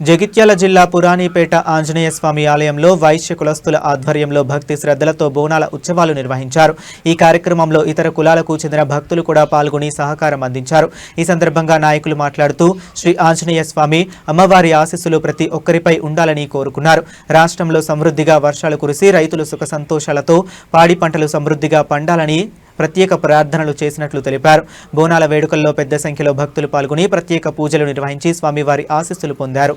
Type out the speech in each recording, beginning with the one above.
జగిత్యాల జిల్లా పురాణిపేట ఆంజనేయ స్వామి ఆలయంలో వైశ్య కులస్తుల ఆధ్వర్యంలో భక్తి శ్రద్ధలతో బోనాల ఉత్సవాలు నిర్వహించారు. ఈ కార్యక్రమంలో ఇతర కులాలకు చెందిన భక్తులు కూడా పాల్గొని సహకారం అందించారు. ఈ సందర్భంగా నాయకులు మాట్లాడుతూ శ్రీ ఆంజనేయ స్వామి అమ్మవారి ఆశీస్సులు ప్రతి ఒక్కరిపై ఉండాలని కోరుకున్నారు. రాష్ట్రంలో సమృద్ధిగా వర్షాలు కురిసి రైతులు సుఖ సంతోషాలతో పాడి పంటలు సమృద్ధిగా పండాలని ప్రత్యేక ప్రార్థనలు చేసినట్లు తెలిపారు. బోనాల వేడుకల్లో పెద్ద సంఖ్యలో భక్తులు పాల్గొని ప్రత్యేక పూజలు నిర్వహించి స్వామివారి ఆశీస్సులు పొందారు.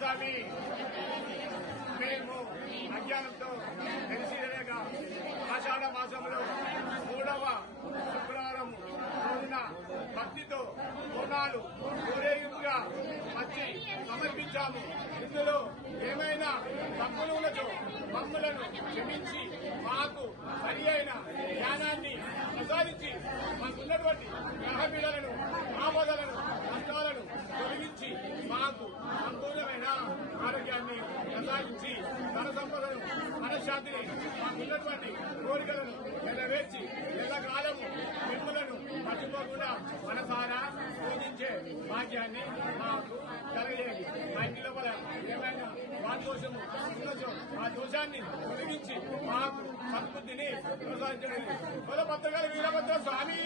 స్వామి మేము అజ్ఞానంతో తెలిసిలేక ఆషాఢ మాసంలో 3వ శుక్రవారం రోజున భక్తితో బోనాలు ఊరేగింపుగా వచ్చి సమర్పించాము. ఇందులో ఏమైనా తప్పులు ఉన్నచో మమ్మలను క్షమించి మాకు సరి అయిన జ్ఞానాన్ని ప్రసాదించి మాకున్నటువంటి గ్రహపీడలను ఆపదలను కష్టాలను తొలగించి మాకు సంపూర్ణమైన ఆరోగ్యాన్ని ప్రసాదించి ధన సంపదను మనశ్శాంతిని మాకున్నటువంటి కోరికలను నెరవేర్చి ఎల్లకాలము మిమ్మలను మర్చిపోకుండా మనసారా పూజించే భాగ్యాన్ని మాకు కలగేది. మా ఇంటి లోపల ఏమైనా వాదోషము ఉన్నచో ఆ దోషాన్ని తొలగించి మాకు సంతృప్తిని ప్రసాదించండి. వీరభద్ర స్వామి